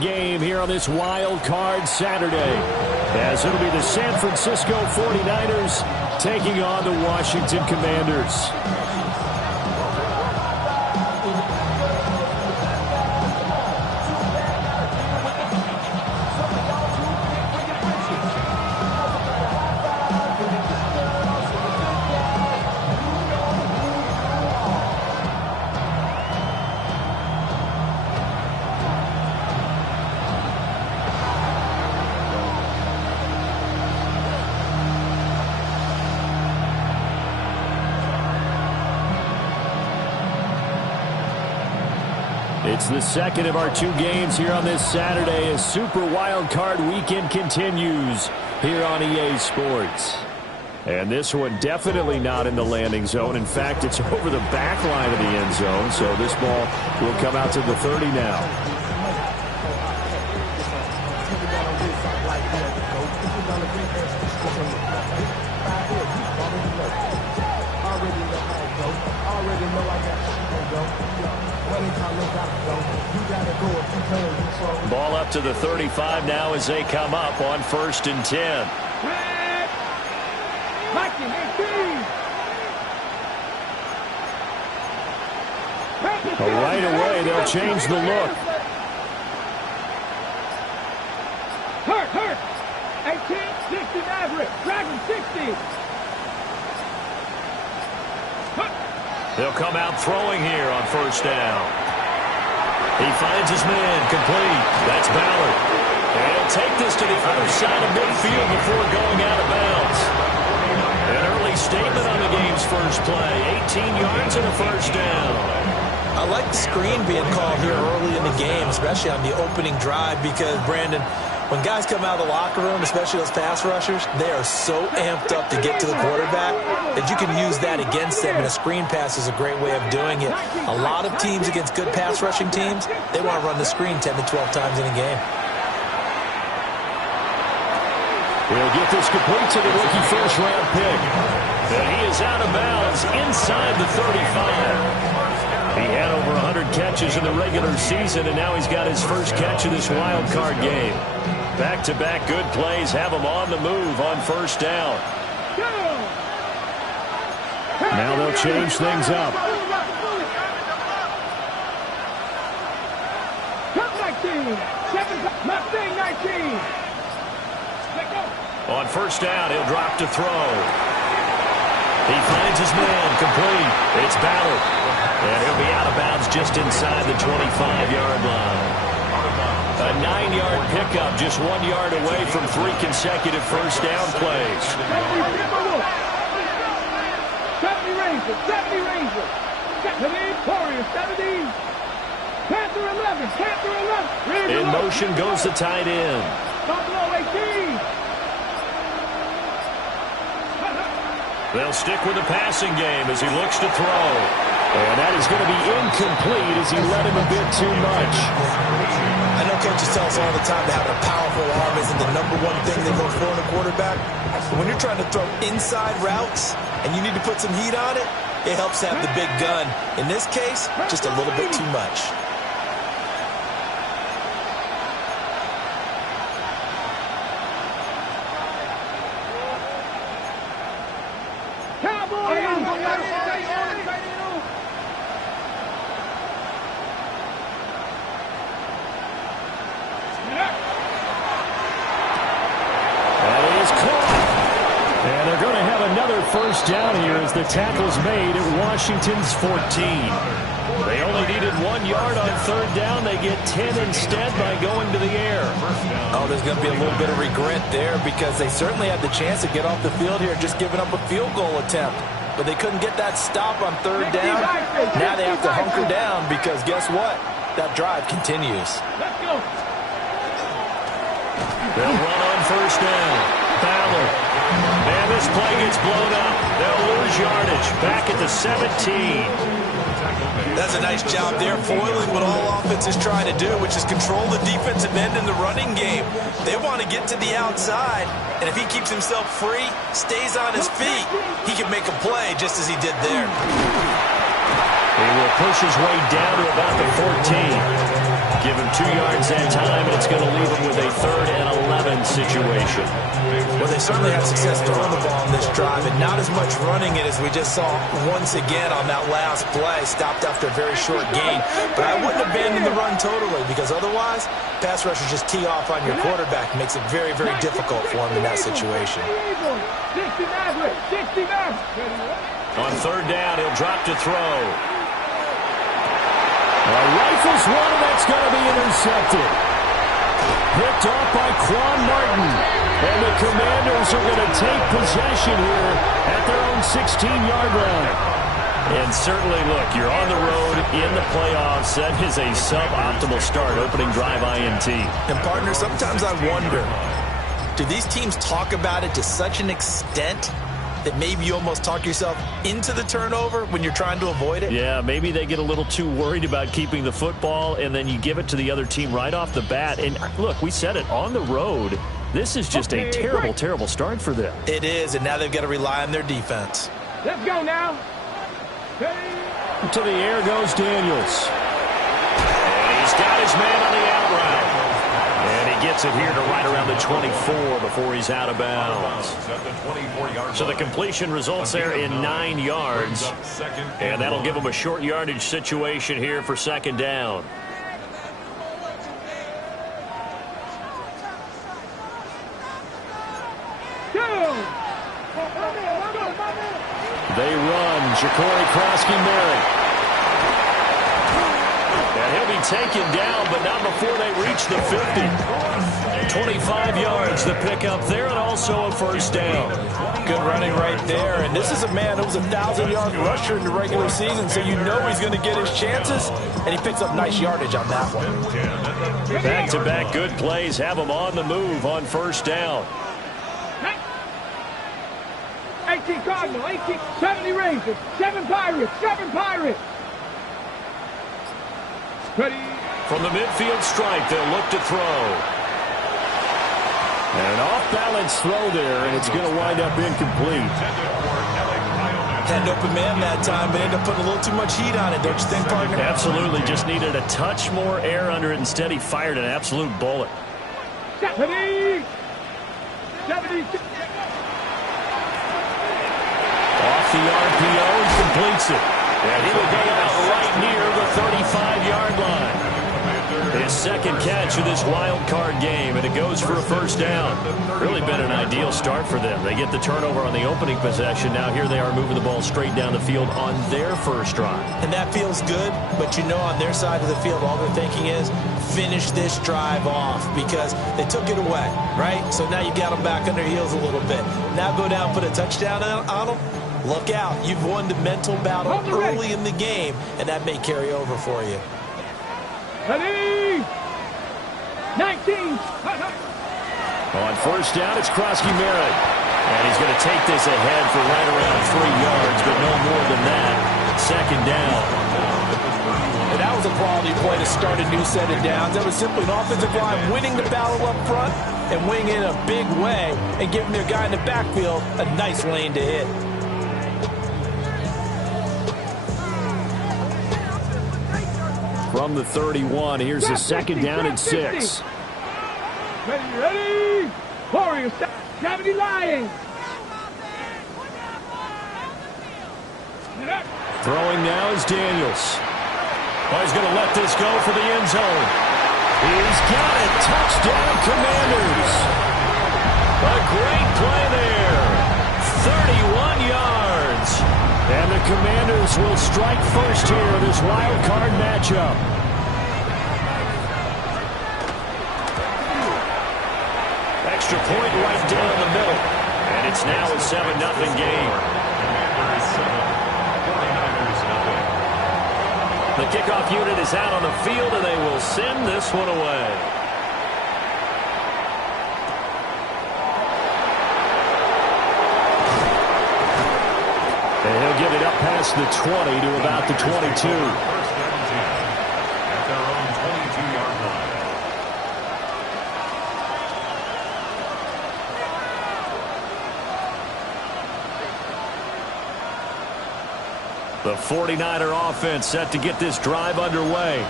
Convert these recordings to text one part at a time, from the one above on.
Game here on this wild card Saturday, as it'll be the San Francisco 49ers taking on the Washington Commanders. It's the second of our two games here on this Saturday as Super Wild Card Weekend continues here on EA Sports. And this one definitely not in the landing zone. In fact, it's over the back line of the end zone, so this ball will come out to the 30 now. Ball up to the 35 now as they come up on 1st and 10. Right away, they'll change the look. Hurt. 18, 60 Maverick. Dragon 60. They'll come out throwing here on 1st down. He finds his man, complete. That's Ballard. And he'll take this to the other side of midfield before going out of bounds. An early statement on the game's first play. 18 yards and a 1st down. I like the screen being called here early in the game, especially on the opening drive, because, Brandon, when guys come out of the locker room, especially those pass rushers, they are so amped up to get to the quarterback that you can use that against them, and a screen pass is a great way of doing it. A lot of teams against good pass rushing teams, they want to run the screen 10 to 12 times in a game. He'll get this complete to the rookie first-round pick. And he is out of bounds inside the 35. He had over 100 catches in the regular season, and now he's got his first catch of this wild card game. Back-to-back good plays have him on the move on 1st down. Now they'll change things up. On 1st down, he'll drop to throw. He finds his man, complete. It's Ballard. And he'll be out of bounds just inside the 25-yard line. A 9-yard pickup, just 1 yard away from 3 consecutive 1st down plays. 70 Rangers, 70 Rangers. 70 Warriors, 70. Panther 11, Panther 11. In motion goes the tight end. Buffalo 18. They'll stick with the passing game as he looks to throw. And that is going to be incomplete as he led him a bit too much. I know coaches tell us all the time that having a powerful arm isn't the #1 thing they look for in a quarterback. But when you're trying to throw inside routes and you need to put some heat on it, it helps to have the big gun. In this case, just a little bit too much. First down here as the tackle's made at Washington's 14. They only needed 1 yard on 3rd down. They get 10 instead by going to the air. Oh, there's going to be a little bit of regret there because they certainly had the chance to get off the field here, just giving up a field goal attempt. But they couldn't get that stop on 3rd down. Now they have to hunker down because guess what? That drive continues. Let's go. They'll run on 1st down. Ballard. And this play gets blown up. They'll lose yardage. Back at the 17. That's a nice job there, foiling what all offense is trying to do, which is control the defensive end in the running game. They want to get to the outside, and if he keeps himself free, stays on his feet, he can make a play just as he did there. He will push his way down to about the 14. Give him 2 yards that time, and it's going to leave him with a 3rd and 11 situation. Well, they certainly had success throwing the ball on this drive, and not as much running it as we just saw once again on that last play. Stopped after a very short gain. But I wouldn't abandon the run totally, because otherwise, pass rushers just tee off on your quarterback. It makes it very, very difficult for him in that situation. 60 Maverick, 60 Maverick. On 3rd down, he'll drop to throw. Rifles one, and that's going to be intercepted. Picked off by Quan Martin. And the Commanders are going to take possession here at their own 16-yard line. And certainly, look, you're on the road in the playoffs. That is a suboptimal start, opening drive INT. And, partner, sometimes I wonder, do these teams talk about it to such an extent that maybe you almost talk yourself into the turnover when you're trying to avoid it? Yeah, maybe they get a little too worried about keeping the football, and then you give it to the other team right off the bat. And, look, we said it, on the road, this is just a terrible, terrible start for them. It is, and now they've got to rely on their defense. Let's go now. To the air goes Daniels. And he's got his man on the out route. And he gets it here to right around the 24 before he's out of bounds. So the completion results there in 9 yards. And that'll give him a short yardage situation here for 2nd down. They run. Ja'Cory Krosky-Merritt. And he'll be taken down, but not before they reach the 50. 25 yards, the pickup there, and also a 1st down. Good running right there. And this is a man who was a 1,000-yard rusher in the regular season, so you know he's going to get his chances, and he picks up nice yardage on that one. Back-to-back good plays have him on the move on 1st down. 18 Cardinal, 18, 70 Rangers, 7 Pirates, 7 Pirates. Ready. From the midfield stripe, they'll look to throw. And an off-balance throw there, and it's going to wind up incomplete. Had an open man that time, but ended up putting a little too much heat on it, don't you think, partner? Absolutely, just needed a touch more air under it. Instead, he fired an absolute bullet. 70. 70. Off the RPO, and completes it. And he will go out right near the 35-yard line. His 2nd catch of this wild card game, and it goes for a 1st down. Really been an ideal start for them. They get the turnover on the opening possession. Now here they are moving the ball straight down the field on their 1st drive. And that feels good, but you know on their side of the field, all they're thinking is finish this drive off because they took it away, right? So now you got them back on their heels a little bit. Now go down, put a touchdown on them. Look out. You've won the mental battle early in the game, and that may carry over for you. Ready. 19. On 1st down, it's Krosky-Merritt. And he's going to take this ahead for right around 3 yards, but no more than that. 2nd down. And that was a quality play to start a new set of downs. That was simply an offensive line winning the battle up front and winning in a big way and giving their guy in the backfield a nice lane to hit. From the 31, here's the 2nd down and 6. Ready. Warriors, 70 Lions. Throwing now is Daniels. Oh, he's going to let this go for the end zone. He's got it. Touchdown, Commanders. A great play there. 31 yards. And the Commanders will strike first here in this wild card matchup. Extra point right down the middle. And it's now a 7-0 game. The kickoff unit is out on the field, and they will send this one away. And he'll get it up past the 20 to about the 22. At their own 22-yard line. The 49er offense set to get this drive underway.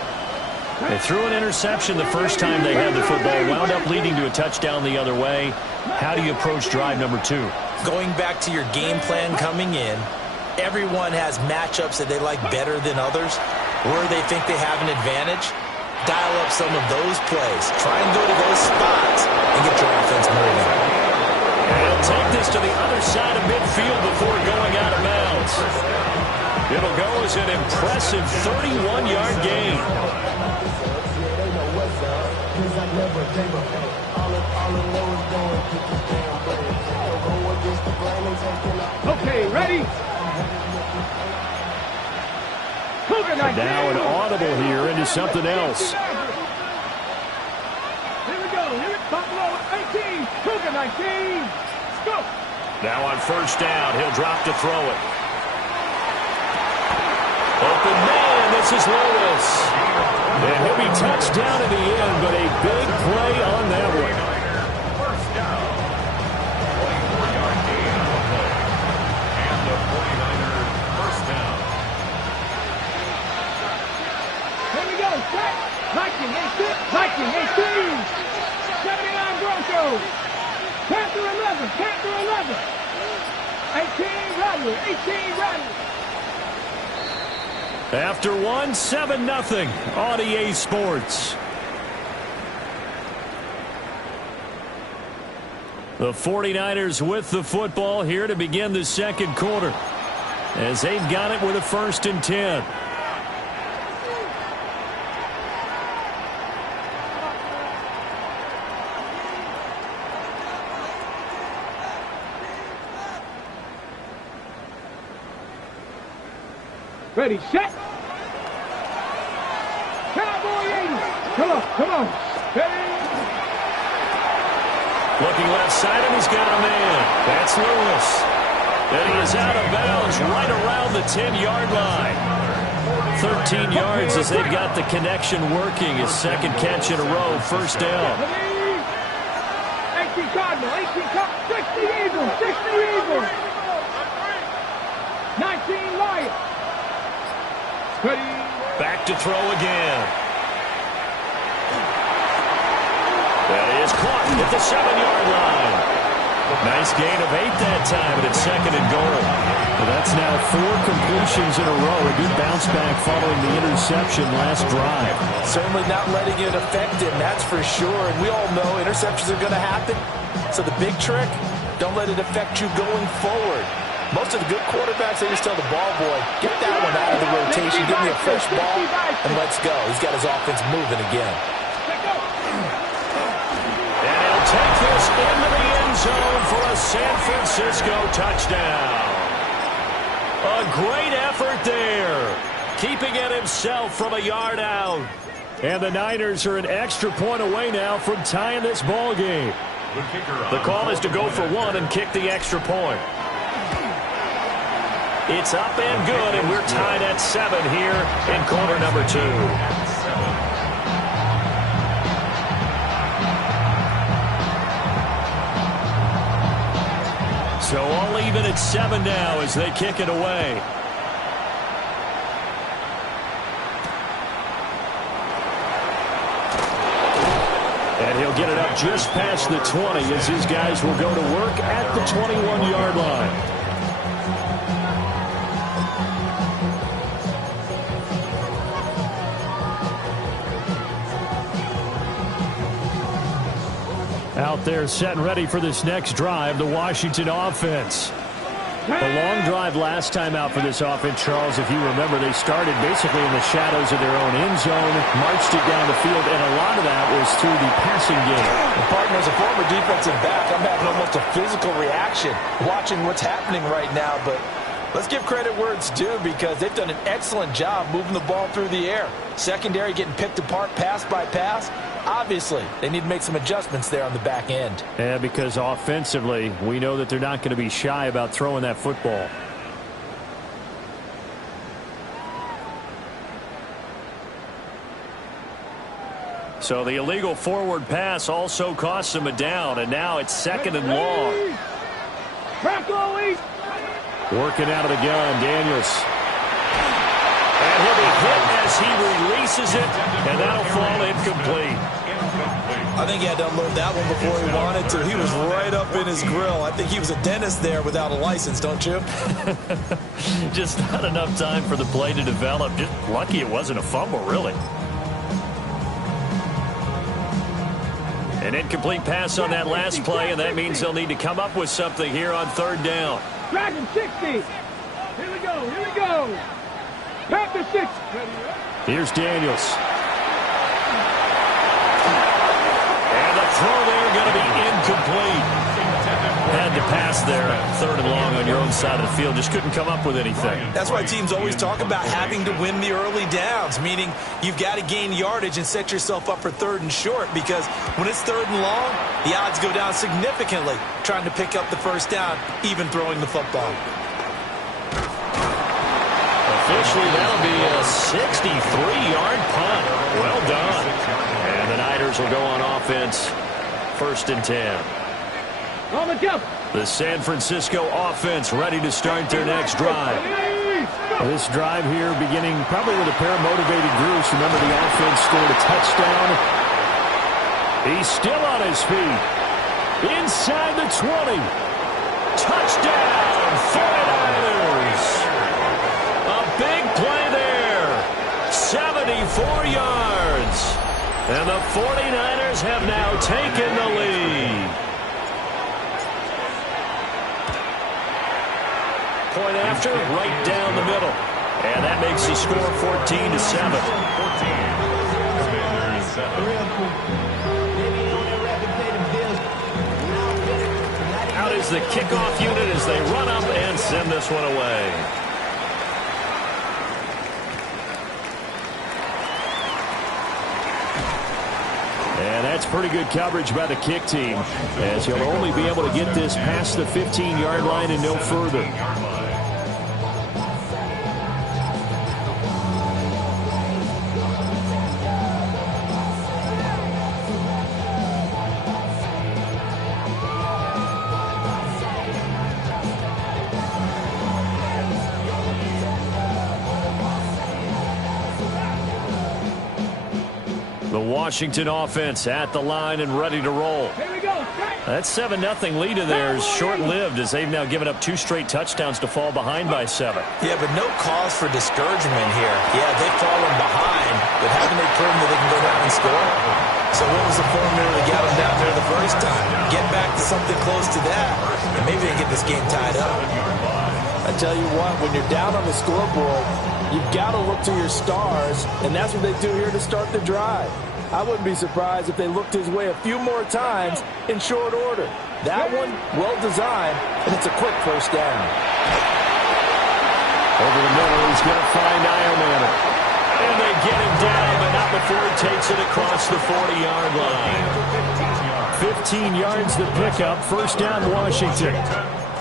They threw an interception the first time they had the football, wound up leading to a touchdown the other way. How do you approach drive number 2? Going back to your game plan coming in, everyone has matchups that they like better than others. Where they think they have an advantage, dial up some of those plays. Try and go to those spots and get your offense moving. And he'll take this to the other side of midfield before going out of bounds. It'll go as an impressive 31-yard gain. Okay, ready? Now an audible here into something else. Here we go. Here it Buffalo 18. Cougar 19. Let's go. Now on first down, he'll drop to throw it. Open man, this is Lewis. And he'll be touched down in the end, but a big play on that one. First down. 24-yard gain on the play. And the 49ers first down. Here we go. Set. Viking 18. Viking 18. 79 Broncos. Panther 11. Panther 11. 18 Rattler. 18 Rattler. After one, 7-0 on EA Sports. The 49ers with the football here to begin the second quarter, as they've got it with a 1st and 10. Ready, set. Cowboy 80. Come on, come on. Ready. Looking left side, and he's got a man. That's Lewis. And he is out of bounds right around the 10-yard line. 13 yards as they've got the connection working. His second catch in a row, first down. 18 Cardinal, 18 Cardinal, 60 Eagles, 60 Eagles. 19 Lions. Back to throw again. That is caught at the 7-yard line. Nice gain of 8 that time, and it's 2nd and goal. Well, that's now 4 completions in a row. A good bounce back following the interception last drive. Certainly not letting it affect him, that's for sure. And we all know interceptions are going to happen. So the big trick, don't let it affect you going forward. Most of the good quarterbacks, they just tell the ball boy, get that one out of the rotation, give me a fresh ball, and let's go. He's got his offense moving again. And he'll take this into the end zone for a San Francisco touchdown. A great effort there, keeping it himself from a yard out. And the Niners are an extra point away now from tying this ball game. The call is to go for 1 and kick the extra point. It's up and good, and we're tied at 7 here in quarter number 2. So all even at 7 now as they kick it away. And he'll get it up just past the 20 as his guys will go to work at the 21-yard line. Out there set and ready for this next drive, the Washington offense. The long drive last time out for this offense, Charles, if you remember, they started basically in the shadows of their own end zone, marched it down the field, and a lot of that was through the passing game. And partner, as a former defensive back, I'm having almost a physical reaction watching what's happening right now, but let's give credit where it's due because they've done an excellent job moving the ball through the air. Secondary getting picked apart pass by pass. Obviously, they need to make some adjustments there on the back end. Yeah, because offensively, we know that they're not going to be shy about throwing that football. So the illegal forward pass also costs them a down, and now it's 2nd and long. Working out of the gun, Daniels. And And he'll be hit as he releases it, and that'll fall incomplete. I think he had to unload that one before he wanted to. He was right up in his grill. I think he was a dentist there without a license, don't you? Just not enough time for the play to develop. Just lucky it wasn't a fumble, really. An incomplete pass on that last play, and that means they'll need to come up with something here on third down. Dragon 60. Here we go. Here we go. Panther 6. Here's Daniels. And the throw there going to be incomplete. Had to pass there, third and long on your own side of the field. Just couldn't come up with anything. That's why teams always talk about having to win the early downs, meaning you've got to gain yardage and set yourself up for third and short, because when it's third and long, the odds go down significantly trying to pick up the first down, even throwing the football. Officially, that'll be a 63-yard punt. Well done. And the Niners will go on offense, 1st and 10. On the jump. The San Francisco offense ready to start their next drive. This drive here beginning probably with a pair of motivated groups. Remember, the offense scored a touchdown. He's still on his feet. Inside the 20. Touchdown, 49ers. A big play there. 74 yards. And the 49ers have now taken the lead. Point after, right down the middle. And that makes the score 14-7. Out is the kickoff unit as they run up and send this one away. And that's pretty good coverage by the kick team, as he'll only be able to get this past the 15-yard line and no further. The Washington offense at the line and ready to roll. Here we go. That 7-0 lead of theirs short-lived, as they've now given up 2 straight touchdowns to fall behind by 7. Yeah, but no cause for discouragement here. Yeah, they've fallen behind, but haven't they proven that they can go down and score? So what was the formula to get them down there the first time? Get back to something close to that, and maybe they can get this game tied up. I tell you what, when you're down on the scoreboard, you've got to look to your stars, and that's what they do here to start the drive. I wouldn't be surprised if they looked his way a few more times in short order. That one, well designed, and it's a quick first down. Over the middle, he's going to find Iomanner. And they get him down, but not before he takes it across the 40-yard line. 15 yards the pickup, first down Washington.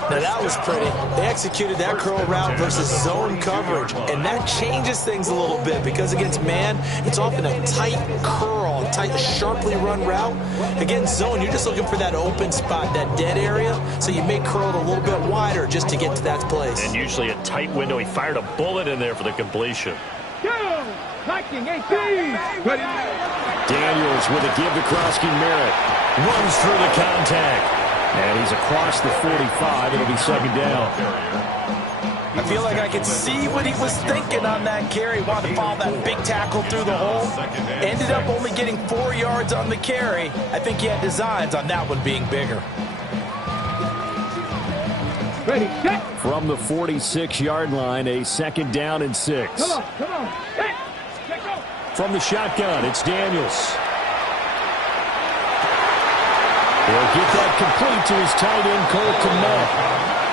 Now that was pretty. They executed that curl route versus zone coverage, and that changes things a little bit because against man, it's often a tight curl, a tight, sharply run route. Against zone, you're just looking for that open spot, that dead area, so you may curl it a little bit wider just to get to that place. And usually a tight window. He fired a bullet in there for the completion. Go! Viking 18. Daniels with a give to Krosky Merritt. Runs through the contact. And he's across the 45. It'll be second down. I feel like I could see what he was thinking on that carry. Wanted to follow that big tackle through the hole. Ended up only getting 4 yards on the carry. I think he had designs on that one being bigger. Ready, set. From the 46-yard line, a second down and 6. Come on, come on. Set. Set, go. From the shotgun, it's Daniels. He'll get that complete to his tight end, Cole Kmet.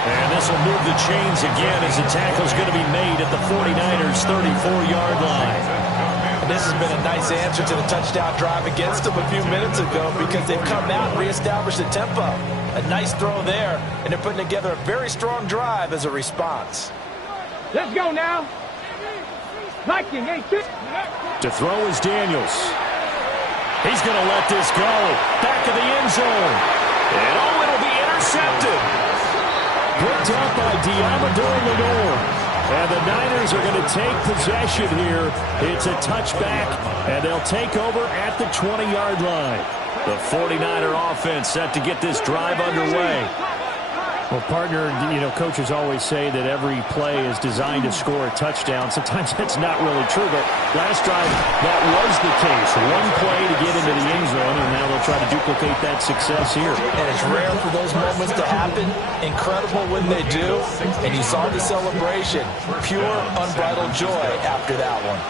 And this will move the chains again as the tackle's going to be made at the 49ers' 34-yard line. And this has been a nice answer to the touchdown drive against them a few minutes ago because they've come out and reestablished the tempo. A nice throw there, and they're putting together a very strong drive as a response. Let's go now. Viking 18. To throw is Daniels. He's going to let this go. Back of the end zone. And oh, it'll be intercepted. Picked up by Diamador Lenore. And the Niners are going to take possession here. It's a touchback, and they'll take over at the 20-yard line. The 49er offense set to get this drive underway. Well, partner, coaches always say that every play is designed to score a touchdown. Sometimes that's not really true, but last drive, that was the case. One play to get into the end zone, and now they'll try to duplicate that success here. And it's rare for those moments to happen. Incredible when they do. And you saw the celebration. Pure, unbridled joy after that one.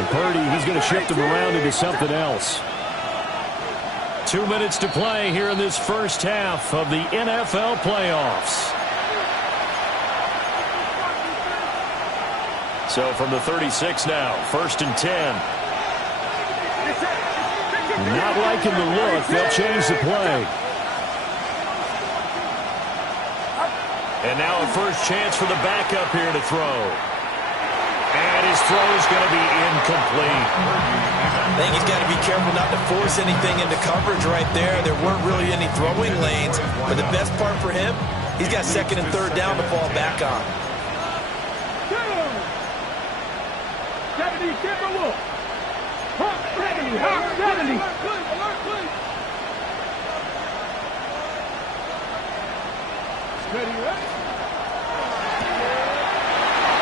And Purdy, he's going to shift him around into something else. 2 minutes to play here in this first half of the NFL playoffs. So from the 36 now, 1st and 10. Not liking the look. They'll change the play. And now a first chance for the backup here to throw. And his throw is going to be incomplete. I think he's got to be careful not to force anything into coverage right there. There weren't really any throwing lanes. But the best part for him, he's got 2nd and 3rd down to fall back on. 70 Timberwolves. Hawk 70. Hawk 70. Ready?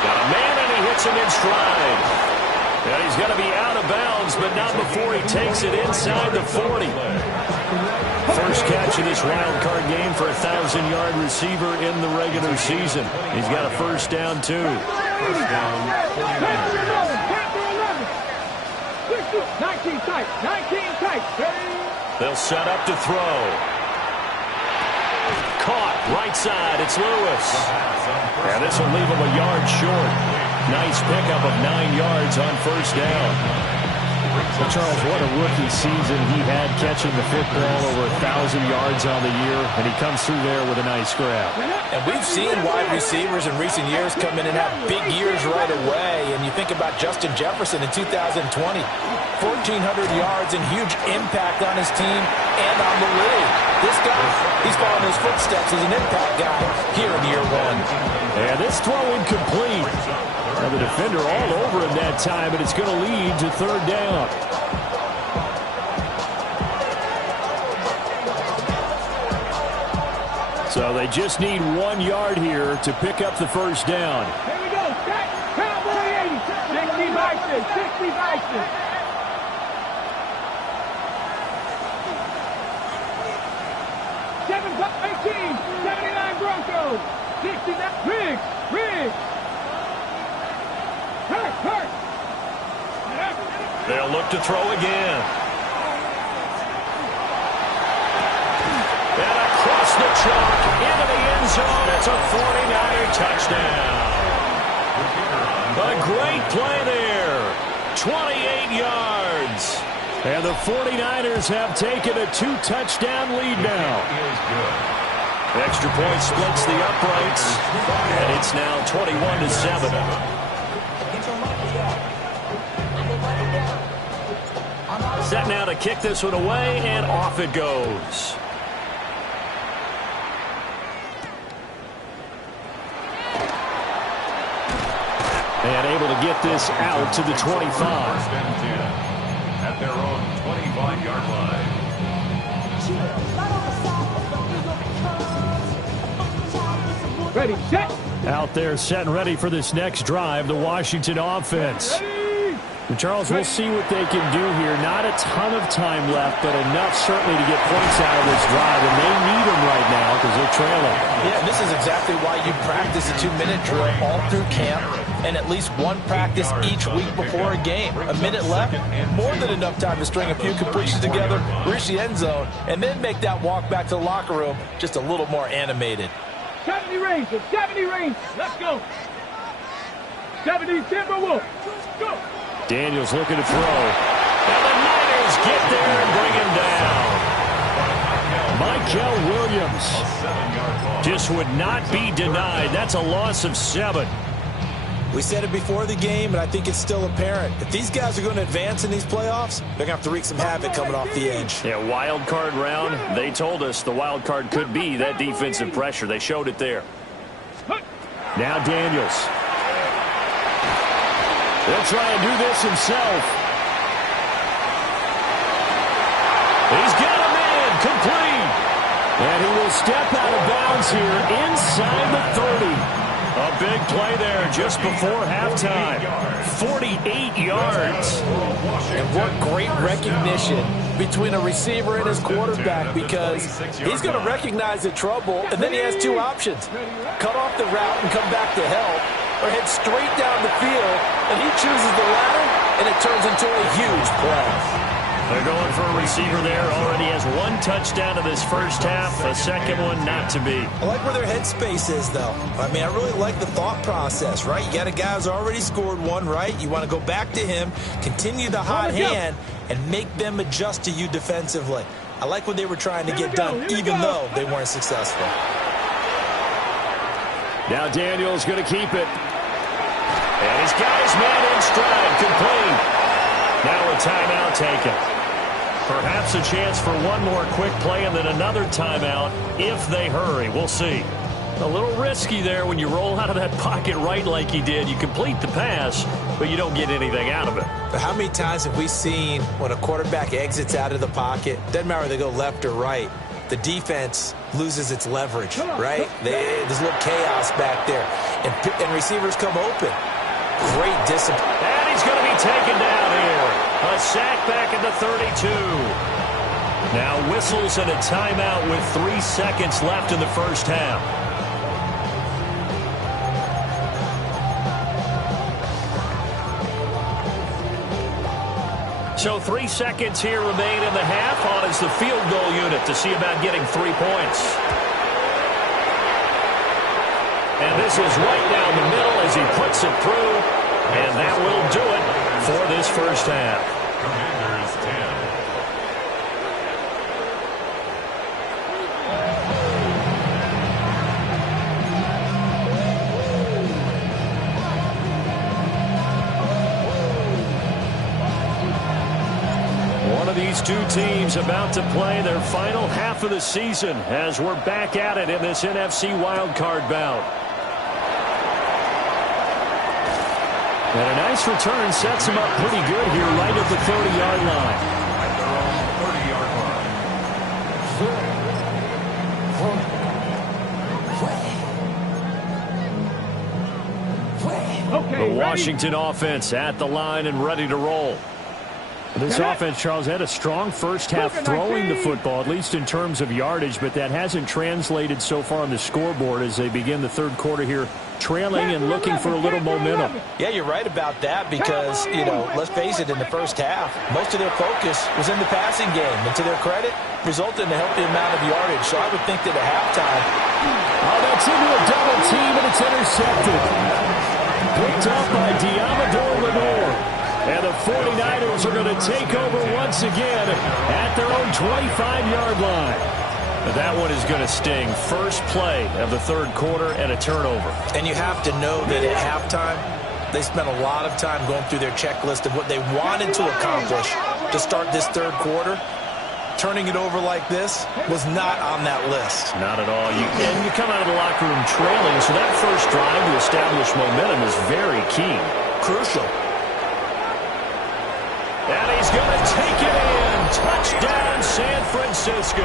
Got a man, and he hits him in stride. And he's going to be out of bounds, but not before he takes it inside the 40. First catch of this wild card game for a 1,000-yard receiver in the regular season. He's got a first down, too. First down, 19 tight. 19 tight. They'll set up to throw. Caught right side. It's Lewis. And this will leave him a yard short. Nice pickup of 9 yards on first down. Well, Charles, what a rookie season he had catching the football, over 1,000 yards on the year, and he comes through there with a nice grab. And we've seen wide receivers in recent years come in and have big years right away. And you think about Justin Jefferson in 2020, 1,400 yards and huge impact on his team and on the league. This guy, he's following his footsteps as an impact guy here in year 1. And this throw incomplete. Now the defender all over him that time, and it's going to lead to 3rd down. So they just need 1 yard here to pick up the first down. Here we go. Cowboy 80. 60 Vikings. 60 Vikings. 7-18. 79 Broncos. 69 Riggs. Hurt. They'll look to throw again. And across the chalk into the end zone. It's a 49er touchdown. A great play there. 28 yards. And the 49ers have taken a 2-touchdown lead now. Extra point splits the uprights. And it's now 21-7. Set now to kick this one away, and off it goes. And able to get this out to the 25. At their own 25-yard line. Ready, set. Out there set and ready for this next drive, the Washington offense. And Charles, we'll see what they can do here. Not a ton of time left, but enough certainly to get points out of this drive. And they need them right now because they're trailing. Yeah, this is exactly why you practice a 2-minute drill all through camp and at least one practice each week before a game. A minute left, more than enough time to string a few completions together, reach the end zone, and then make that walk back to the locker room just a little more animated. 70 Rangers. 70 Rangers. Let's go. 70 Timberwolves. Go. Daniels looking to throw. And the Niners get there and bring him down. Michael Williams Just would not be denied. That's a loss of 7. We said it before the game, and I think it's still apparent. If these guys are going to advance in these playoffs, they're going to have to wreak some havoc coming off the edge. Yeah, wild card round. They told us the wild card could be that defensive pressure. They showed it there. Now Daniels. He'll try and do this himself. He's got a man complete. And he will step out of bounds here inside the 30. A big play there just before halftime. 48 yards. And what great recognition between a receiver and his quarterback, because he's going to recognize the trouble, and then he has two options. Cut off the route and come back to help, or head straight down the field, and he chooses the latter, and it turns into a huge play. They're going for a receiver there. Already has one touchdown in this first half. A second one not to be. I like where their headspace is, though. I mean, I really like the thought process, right? You got a guy who's already scored one, right? You want to go back to him, continue the hot hand, and make them adjust to you defensively. I like what they were trying to get done, even though they weren't successful. Now Daniels going to keep it. And he's got his man in stride, complete. Now a timeout taken. Perhaps a chance for one more quick play and then another timeout if they hurry. We'll see. A little risky there when you roll out of that pocket right like he did. You complete the pass, but you don't get anything out of it. But how many times have we seen when a quarterback exits out of the pocket, doesn't matter whether they go left or right, the defense loses its leverage, right? There's a little chaos back there, and receivers come open. Great discipline. And he's going to be taken down here. A sack back at the 32. Now whistles and a timeout with 3 seconds left in the first half. So 3 seconds here remain in the half. On is the field goal unit to see about getting 3 points. And this is right down the middle as he puts it through. And that will do it for this first half. Commanders 10. One of these two teams about to play their final half of the season as we're back at it in this NFC wildcard bout. And a nice return sets him up pretty good here right at the 30-yard line. At their own 30-yard line. The Washington offense at the line and ready to roll. This offense, Charles, had a strong first half throwing the football, at least in terms of yardage, but that hasn't translated so far on the scoreboard as they begin the third quarter here, trailing and looking for a little momentum. Yeah, you're right about that because, you know, let's face it, in the first half, most of their focus was in the passing game. And to their credit, resulted in a healthy amount of yardage. So I would think that at halftime... Oh, that's into a double team, and it's intercepted. Picked up by Diamador Lenore. And the 49ers are going to take over once again at their own 25-yard line. But that one is going to sting. First play of the third quarter and a turnover. And you have to know that at halftime, they spent a lot of time going through their checklist of what they wanted to accomplish to start this third quarter. Turning it over like this was not on that list. Not at all. And you come out of the locker room trailing, so that first drive to establish momentum is very key. Crucial. And he's going to take it in. Touchdown, San Francisco.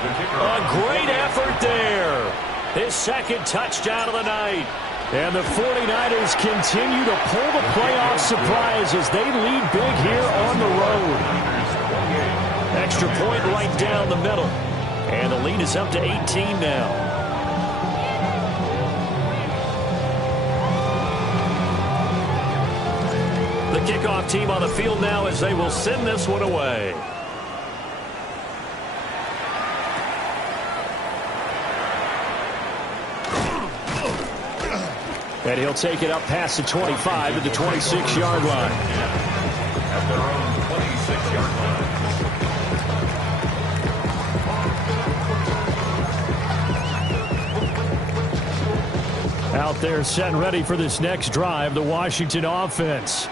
A great effort there. His second touchdown of the night. And the 49ers continue to pull the playoff surprise as they lead big here on the road. Extra point right down the middle. And the lead is up to 18 now. The kickoff team on the field now as they will send this one away. And he'll take it up past the 25 to the 26-yard line. At their own 26-yard line. Out there set and ready for this next drive, the Washington offense.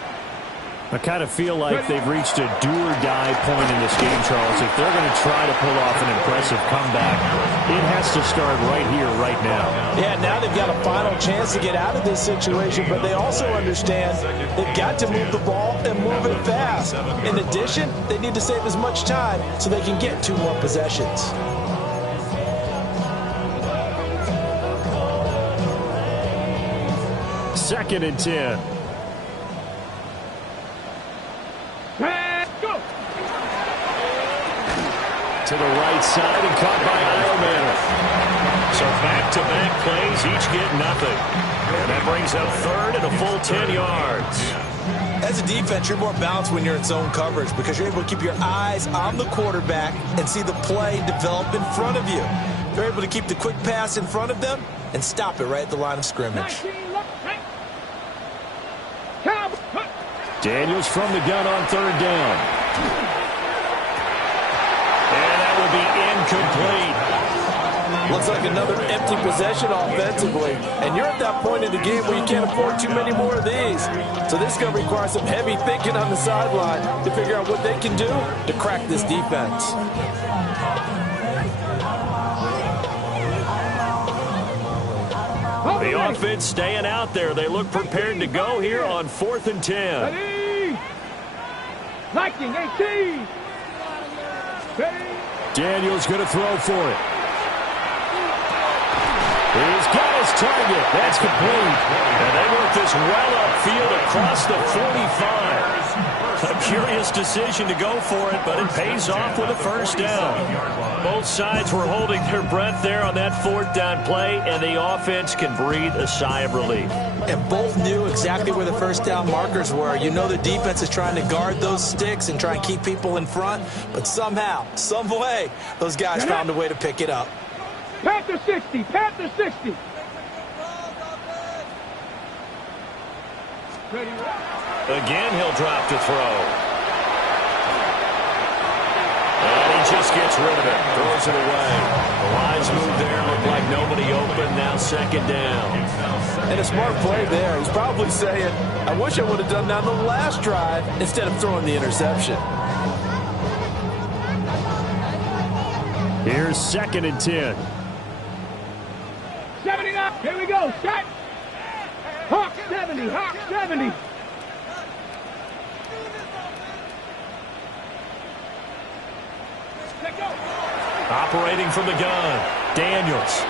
I kind of feel like they've reached a do-or-die point in this game, Charles. If they're going to try to pull off an impressive comeback, it has to start right here, right now. Yeah, now they've got a final chance to get out of this situation, but they also understand they've got to move the ball and move it fast. In addition, they need to save as much time so they can get 2 more possessions. Second and 10. Go. To the right side and caught by Ironman. So back-to-back plays, each get nothing. And that brings up third and a full 10 yards. As a defense, you're more balanced when you're in zone coverage because you're able to keep your eyes on the quarterback and see the play develop in front of you. You're able to keep the quick pass in front of them and stop it right at the line of scrimmage. Daniels from the gun on third down. And that will be incomplete. Looks like another empty possession offensively. And you're at that point in the game where you can't afford too many more of these. So this is going to require some heavy thinking on the sideline to figure out what they can do to crack this defense. The offense staying out there. They look prepared to go here on 4th and 10. Ready. Liking 18. Ready. Daniels going to throw for it. He's got his target. That's complete. And they work this well upfield across the 45. A curious decision to go for it, but it pays off with a first down. Both sides were holding their breath there on that 4th down play, and the offense can breathe a sigh of relief. And both knew exactly where the first down markers were. You know the defense is trying to guard those sticks and try and keep people in front, but somehow, some way, those guys found a way to pick it up. Panther 60. Panther 60. Ready. Again, he'll drop to throw. And he just gets rid of it. Throws it away. The lines move there. Look like nobody open. Now 2nd down. And a smart play there. He's probably saying, I wish I would have done that on the last drive instead of throwing the interception. Here's 2nd and 10. 79. Here we go. Set. Hawk 70. Hawk 70. Let go. Operating from the gun. Daniels.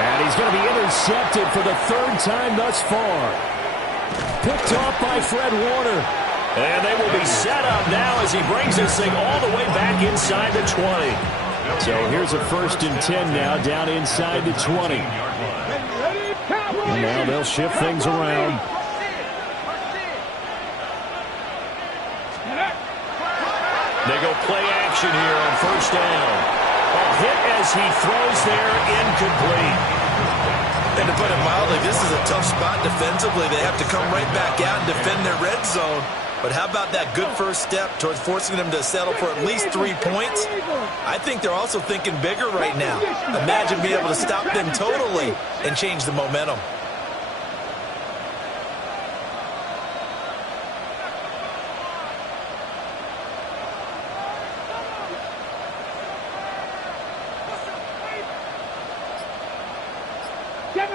And he's going to be intercepted for the 3rd time thus far. Picked off by Fred Warner. And they will be set up now as he brings this thing all the way back inside the 20. So here's a 1st and 10 now, down inside the 20. And now they'll shift things around. They go play action here on 1st down. A hit as he throws there, incomplete. And to put it mildly, this is a tough spot defensively. They have to come right back out and defend their red zone. But how about that good first step towards forcing them to settle for at least 3 points? I think they're also thinking bigger right now. Imagine being able to stop them totally and change the momentum.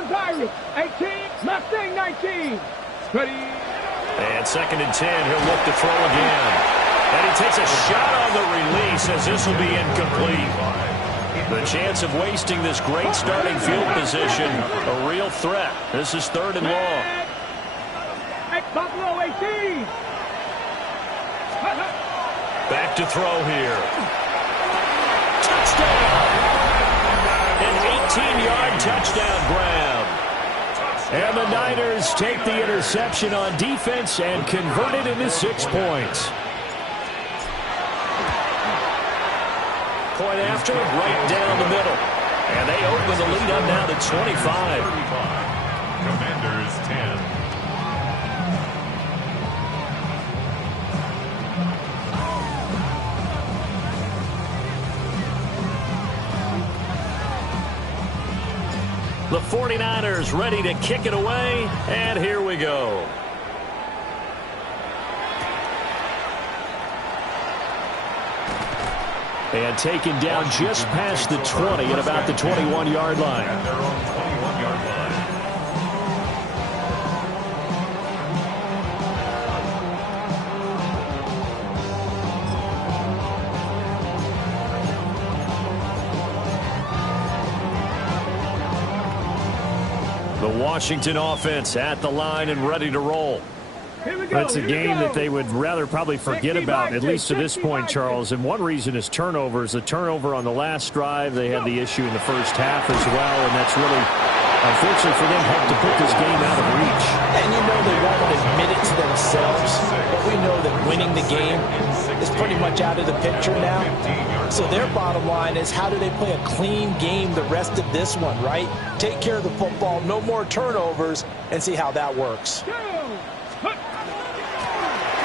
Pirates 18. Mustang 19. Ready. And 2nd and 10, he'll look to throw again. And he takes a shot on the release as this will be incomplete. The chance of wasting this great starting field position, a real threat. This is 3rd and long. Buffalo 18. Back to throw here. Touchdown! An 18-yard touchdown grab. And the Niners take the interception on defense and convert it into 6 points. Point after, right down the middle. And they open the lead up now to 25. Commanders 10. The 49ers ready to kick it away, and here we go. And taken down just past the 20 at about the 21-yard line. At their own 21-yard line. The Washington offense at the line and ready to roll. That's a game that they would rather probably forget about, at least to this point, Charles. And one reason is turnovers. The turnover on the last drive, they had the issue in the first half as well, and that's really, unfortunately for them, helped to put this game out of reach. And you know they won't admit it to themselves, but we know that winning the game is pretty much out of the picture now. So their bottom line is, how do they play a clean game the rest of this one, right? Take care of the football, no more turnovers, and see how that works.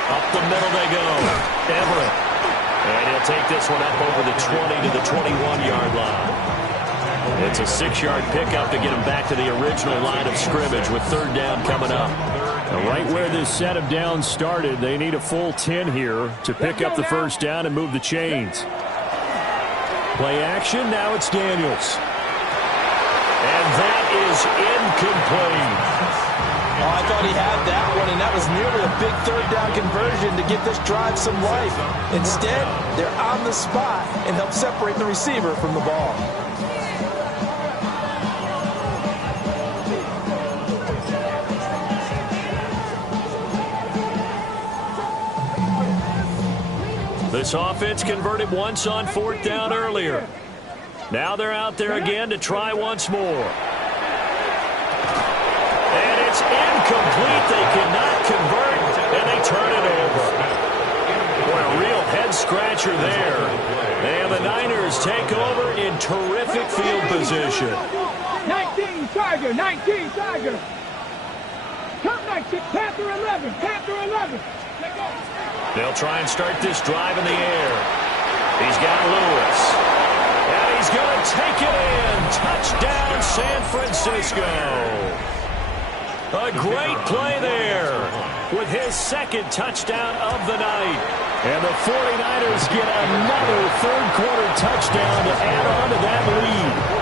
Up the middle they go. Everett. And he'll take this one up over the 20 to the 21-yard line. It's a 6-yard pickup to get him back to the original line of scrimmage with third down coming up. Now, right where this set of downs started, they need a full 10 here to pick up the first down and move the chains. Play action, now it's Daniels. And that is incomplete. Oh, I thought he had that one, and that was nearly a big third down conversion to give this drive some life. Instead, they're on the spot and help separate the receiver from the ball. This offense converted once on fourth down earlier. Now they're out there again to try once more. And it's incomplete. They cannot convert, and they turn it over. Boy, a real head-scratcher there. And the Niners take over in terrific field position. 19 Tiger, 19 Tiger. Come 19, Panther 11, Panther 11. They'll try and start this drive in the air. He's got Lewis. And he's going to take it in. Touchdown, San Francisco. A great play there with his second touchdown of the night. And the 49ers get another third-quarter touchdown to add on to that lead.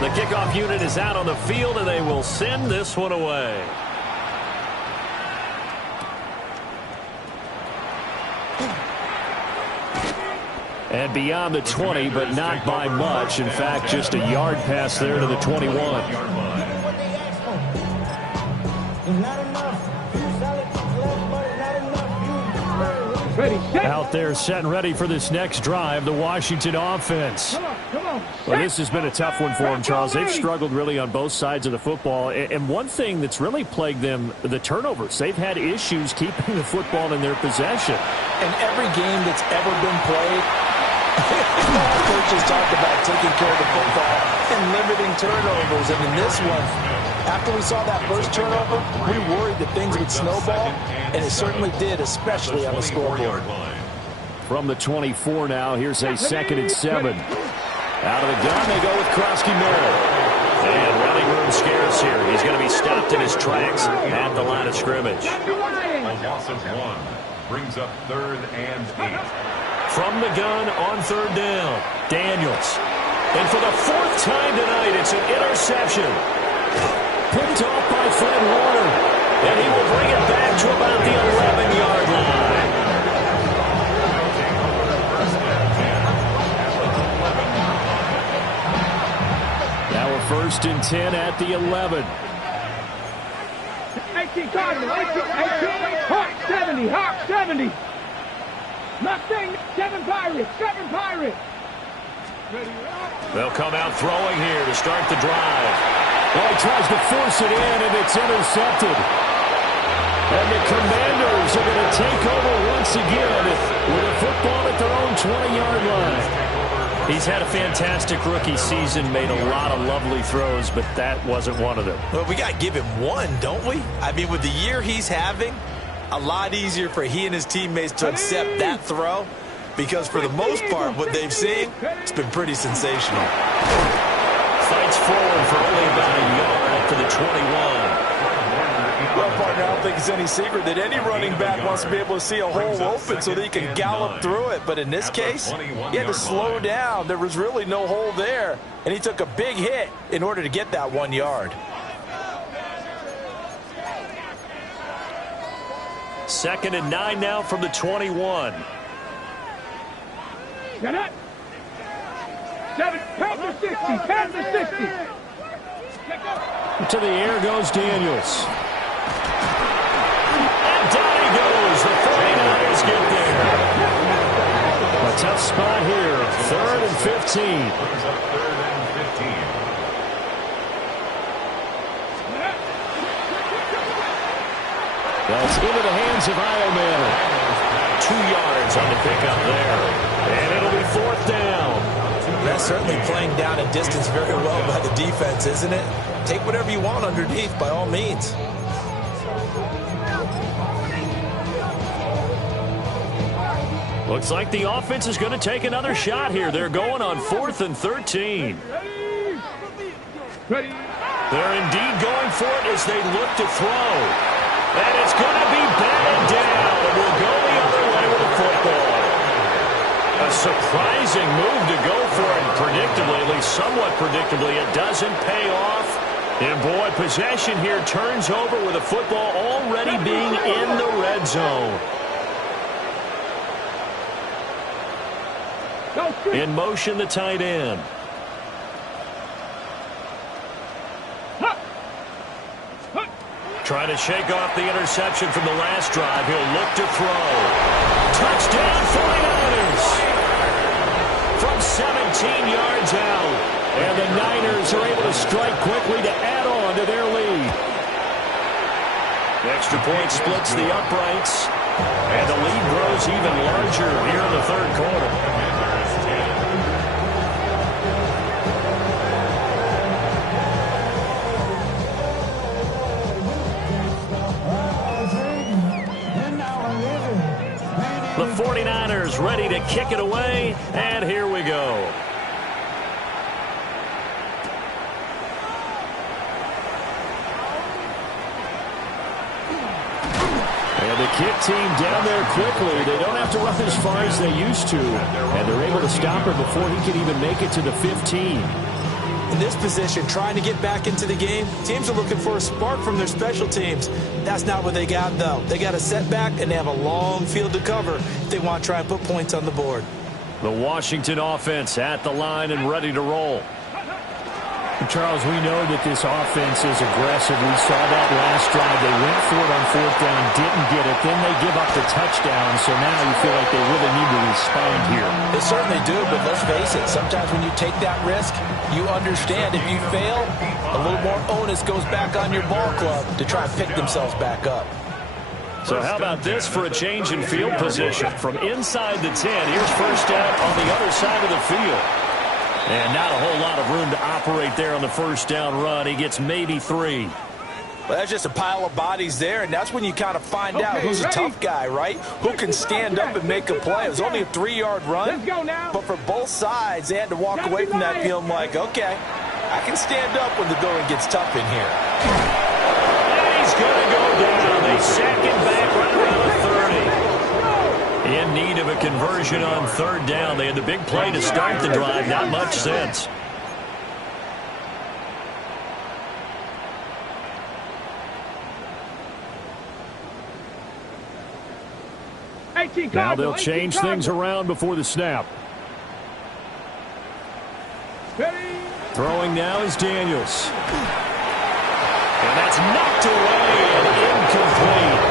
The kickoff unit is out on the field, and they will send this one away. And beyond the 20, but not by much. In fact, just a yard pass there to the 21. Out there set and ready for this next drive, the Washington offense. Well, this has been a tough one for them, Charles. They've struggled really on both sides of the football. And one thing that's really plagued them, the turnovers. They've had issues keeping the football in their possession. In every game that's ever been played, coaches talk about taking care of the football and limiting turnovers. And in this one, after we saw that first turnover, we worried that things would snowball, and it certainly did, especially on the scoreboard. From the 24 now, here's a 2nd and 7. Out of the gun, they go with Krosky-Merritt. And running room scarce here. He's going to be stopped in his tracks at the line of scrimmage. A loss of 1 brings up 3rd and 8. From the gun on third down, Daniels. And for the 4th time tonight, it's an interception. Picked off by Fred Warner. And he will bring it back to about the 11-yard line. Now a 1st and 10 at the 11. 18 Cardinal, 18, Hawk 70, Hawk 70. Nothing, 7 Pirates, 7 Pirates. They'll come out throwing here to start the drive. Well, he tries to force it in, and it's intercepted. And the Commanders are going to take over once again with a football at their own 20-yard line. He's had a fantastic rookie season, made a lot of lovely throws, but that wasn't one of them. Well, we got to give him one, don't we? I mean, with the year he's having, a lot easier for he and his teammates to accept that throw, because for the most part, what they've seen, it's been pretty sensational. Fights forward for only about a yard up to the 21. Well, partner, I don't think it's any secret that any running back wants to be able to see a hole open so that he can gallop through it. But in this case, he had to slow down. There was really no hole there, and he took a big hit in order to get that 1 yard. Second and 9 now from the 21. Get it. 7, 10 to 60, 10 to 60. To the air goes Daniels. And down he goes. The 49ers get there. A tough spot here. 3rd and 15. That's into the hands of Iomanner. 2 yards on the pickup there. And it'll be 4th down. That's certainly playing down and distance very well by the defense, isn't it? Take whatever you want underneath, by all means. Looks like the offense is going to take another shot here. They're going on 4th and 13. Ready. They're indeed going for it as they look to throw. And it's going to be batted down. And will go the other way with the football. A surprising move to go for it. Predictably, at least somewhat predictably, it doesn't pay off. And boy, possession here turns over with the football already being in the red zone. In motion, the tight end. Trying to shake off the interception from the last drive. He'll look to throw. Touchdown, 49ers! From 17 yards out. And the Niners are able to strike quickly to add on to their lead. The extra point splits the uprights. And the lead grows even larger here in the 3rd quarter. The 49ers ready to kick it away, and here we go. And the kick team down there quickly. They don't have to run as far as they used to, and they're able to stop him before he can even make it to the 15. In this position, trying to get back into the game, teams are looking for a spark from their special teams. That's not what they got, though. They got a setback, and they have a long field to cover if they want to try and put points on the board. The Washington offense at the line and ready to roll. Charles, we know that this offense is aggressive. We saw that last drive. They went for it on 4th down, didn't get it. Then they give up the touchdown, so now you feel like they really need to respond here. They certainly do, but let's face it. Sometimes when you take that risk, you understand if you fail, a little more onus goes back on your ball club to try and pick themselves back up. So how about this for a change in field position? From inside the 10, here's 1st down on the other side of the field. And not a whole lot of room to operate there on the 1st down run. He gets maybe 3. Well, that's just a pile of bodies there, and that's when you kind of find out who's a tough guy, right? Who can stand up and make a play. It was only a 3-yard run, Let's go now. But for both sides, they had to walk away from that feeling like, okay, I can stand up when the going gets tough in here. And he's going to go down. They sack him back right around the 30. In need of a conversion on 3rd down. They had the big play to start the drive. Not much sense. Now they'll change things around before the snap. Throwing now is Daniels. And that's knocked away and incomplete.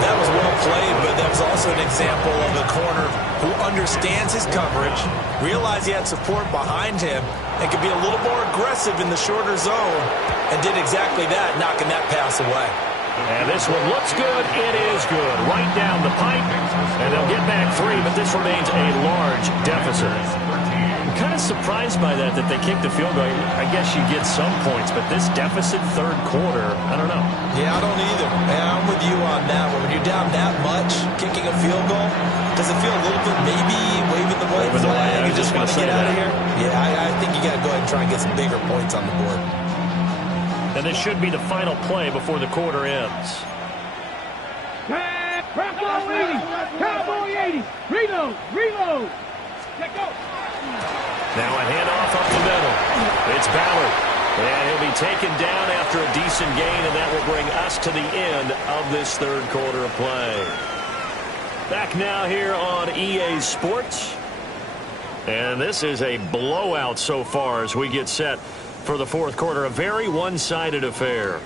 That was well played, but that was also an example of a corner who understands his coverage, realized he had support behind him, and could be a little more aggressive in the shorter zone, and did exactly that, knocking that pass away. And this one looks good. It is good. Right down the pipe. And they'll get back 3, but this remains a large deficit. I'm kind of surprised by that they kicked the field goal. I guess you get some points, but this deficit 3rd quarter, I don't know. Yeah, I don't either. Yeah, I'm with you on that one. When you're down that much, kicking a field goal, does it feel a little bit maybe waving the white flag? You just want to get out of here? Yeah, I think you got to go ahead and try and get some bigger points on the board. And this should be the final play before the quarter ends. Bravo 80. Cowboy 80. Reload. Reload. Let go. Now a handoff up the middle. It's Ballard. And he'll be taken down after a decent gain, and that will bring us to the end of this third quarter of play. Back now here on EA Sports. And this is a blowout so far as we get set for the fourth quarter. A very one-sided affair.